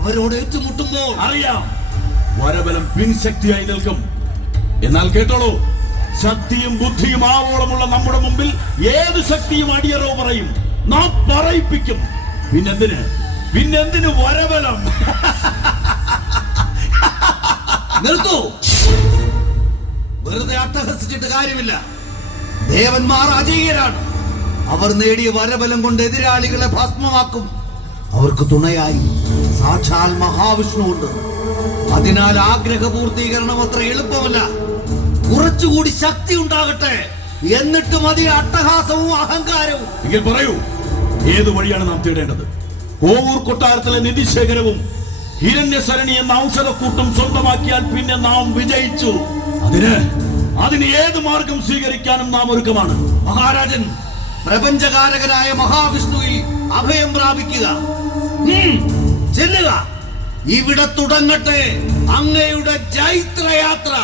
അവരോട് ഏറ്റുമുട്ടുമ്പോൾ അറിയാം, വരബലം പിൻശക്തിയായി നിൽക്കും. എന്നാൽ കേട്ടോളൂ, ശക്തിയും ബുദ്ധിയും ആവോളമുള്ള നമ്മുടെ മുമ്പിൽ ഏത് ശക്തിയും അടിയറവ് പറയും, നാം പറയിപ്പിക്കും. പിന്നെന്തിന് വരബലം? നിർത്തൂ, വെറുതെ അട്ടഹസിച്ചിട്ട് കാര്യമില്ല. ദേവന്മാർ അജയ്യരാണ്. അവർ നേടിയ വരബലം കൊണ്ട് എതിരാളികളെ ഭസ്മമാക്കും. അവർക്ക് തുണയായി സാക്ഷാൽ മഹാവിഷ്ണു ഉണ്ട്. അതിനാൽ ആഗ്രഹ പൂർത്തീകരണം അത്ര എളുപ്പമല്ല. കുറച്ചുകൂടി ശക്തി ഉണ്ടാകട്ടെ, എന്നിട്ട് മതി അട്ടഹാസവും അഹങ്കാരവും. എങ്കിൽ പറയൂ, ഏത് വഴിയാണ് നാം തേടേണ്ടത്? കോവൂർ കൊട്ടാരത്തിലെ നിധിശേഖരവും ഹിരണ്യസരണി എന്ന ഔഷധക്കൂട്ടും സ്വന്തമാക്കിയാൽ പിന്നെ നാം വിജയിച്ചു. അതിന് ഏത് മാർഗം സ്വീകരിക്കാനും നാം ഒരുക്കമാണ്. മഹാരാജൻ, പ്രപഞ്ചകാരകനായ മഹാവിഷ്ണുവിൽ അഭയം പ്രാപിക്കുക. ചെല്ലുക. ഇവിടെ തുടങ്ങട്ടെ അങ്ങയുടെ ജൈത്രയാത്ര.